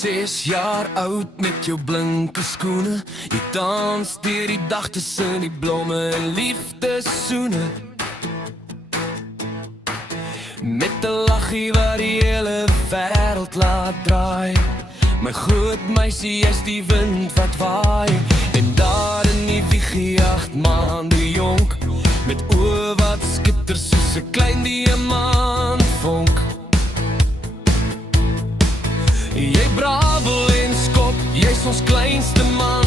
6 jaar oud met jou blinke skoene. Jy dans deur die dag tussen die blomme en liefdessoene. Met 'n lachie wat die hele wêreld laat draai. My groot meisie is die wind wat waai. En daar in die wiegie 8 maande jonk, met oë wat skitter soos 'n klein diamantvonk. Jy brabbel en skop, jy's ons kleinste man.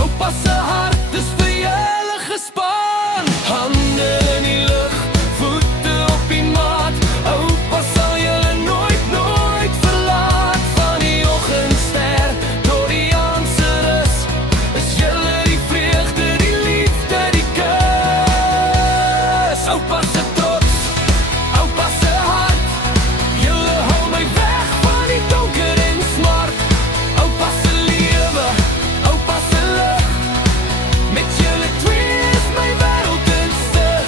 Oupa se hart is vir julle gespan. Hande in die lug, voete op die maat. Oupa sal julle nooit, nooit verlaat. Van die oggendster tot die aand se rus, is julle die vreugde, die liefde, die kus. Oupa se trots, oupa se hart, julle hou my weg van die donker en smart. Oupa se lewe, oupa se lig, met julle twee is my wêreld in stig.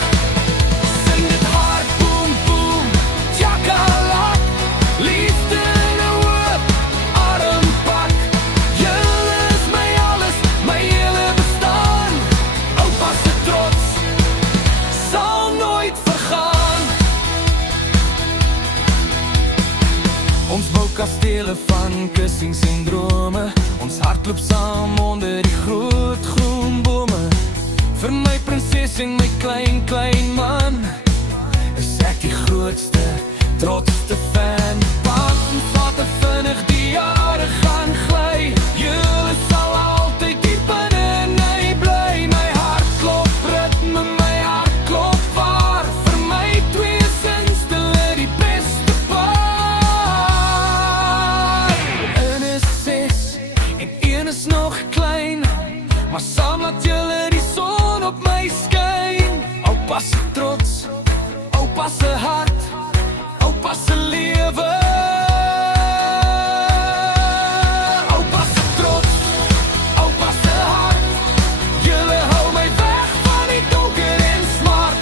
Sing dit hard, boom, boom, tjakalak. Liefde in 'n hoop, armpak. Julle is my alles, my hele bestaan. Oupa se trots sal nooit vergaan. Ons bou kastele van kussings en drome. Ons hart loop saam onder die groot groen bome. Vir my prinses en my klein, klein man, is ek die grootste, trotste fan. Want ons laat te vinnig die jare gaan gly. Julle sal altyd diep binne my bly. My hart klop ritme, my hart klop waar. Vir my twee sins hulle die beste paar. Een is 6 en een is nog klein, maar saam laat julle die son op my skyn. Oupa se trots, oupa se hart, oupa se lewe. Oupa se trots, oupa se hart, julle hou my weg van die donker en smart.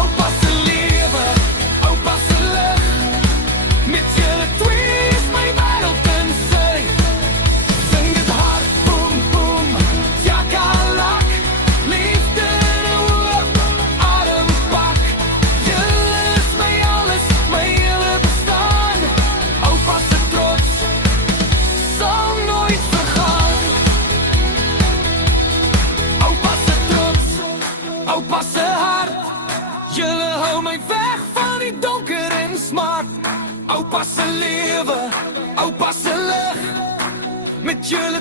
Oupa se lewe, oupa se lig, met julle twee is my wêreld in sy. Sing dit hard, boom, boom, tjakalak. Liefde in 'n hoop, armpak. Julle is my alles, my hele bestaan. Oupa se trots sal nooit vergaan. Oupa se trots, oupa se hart, julle hou my weg van die donker en smart. Oupa se lewe, oupa se lig, met julle